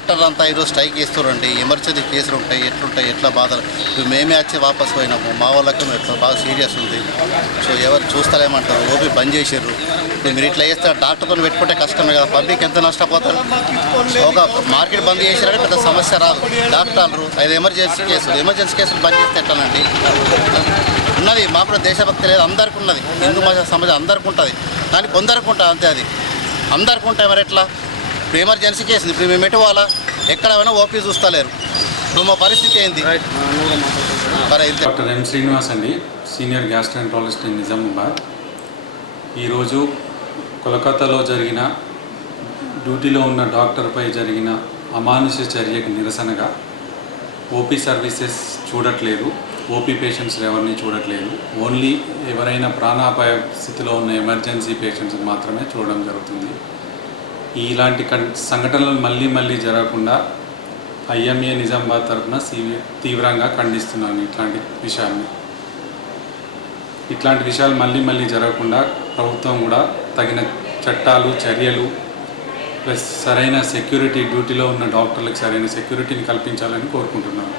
డాక్టర్లు అంతా ఈరోజు స్ట్రైక్ చేస్తారండి. ఎమర్జెన్సీ కేసులు ఉంటాయి, ఎట్లా బాధలు. ఇప్పుడు మేమే వచ్చి వాపస్ పోయినాము. మా వాళ్ళకి బాగా సీరియస్ ఉంది. సో ఎవరు చూస్తారేమంటారు, ఓపీ బంద్ చేసారు. ఇప్పుడు మీరు ఇట్లా చేస్తే డాక్టర్తో పెట్టుకుంటే కష్టమే కదా, పబ్లిక్ ఎంత నష్టపోతారు. ఒక మార్కెట్ బంద్ చేసారంటే పెద్ద సమస్య రాదు. డాక్టర్లు 5 ఎమర్జెన్సీ కేసులు బంద్ చేస్తే ఎట్లానండి. ఉన్నది మాకు కూడా దేశభక్తి లేదు, అందరికీ ఉన్నది. హిందూ సమాజం అందరికీ ఉంటుంది, కానీ కొందరికి ఉంటుంది అంతే. అది అందరికీ ఉంటాయి. మరి ఎట్లా ఇప్పుడు ఎమర్జెన్సీ కేసు, ఇప్పుడు మేము ఎటువాలా, ఎక్కడ పోయినా ఓపీ చూస్తలేరు. ఇప్పుడు మా పరిస్థితి ఏంది? డాక్టర్ ఎం శ్రీనివాస్ అండి, సీనియర్ గ్యాస్ట్రాంట్రాలజిస్ట్ ఇన్ నిజామాబాద్. ఈరోజు కోల్కతాలో జరిగిన డ్యూటీలో ఉన్న డాక్టర్పై జరిగిన అమానుష చర్యకు నిరసనగా ఓపీ సర్వీసెస్ చూడట్లేదు, ఓపీ పేషెంట్స్ ఎవరిని చూడట్లేదు. ఓన్లీ ఎవరైనా ప్రాణాపాయ స్థితిలో ఉన్న ఎమర్జెన్సీ పేషెంట్స్ మాత్రమే చూడడం జరుగుతుంది. ఇలాంటి సంఘటనలు మళ్ళీ జరగకుండా ఐఎంఏ నిజామాబాద్ తరఫున తీవ్రంగా ఖండిస్తున్నాను. ఇట్లాంటి విషయాలు మళ్ళీ జరగకుండా ప్రభుత్వం కూడా తగిన చట్టాలు, చర్యలు ప్లస్ సరైన సెక్యూరిటీ, డ్యూటీలో ఉన్న డాక్టర్లకు సరైన సెక్యూరిటీని కల్పించాలని కోరుకుంటున్నాను.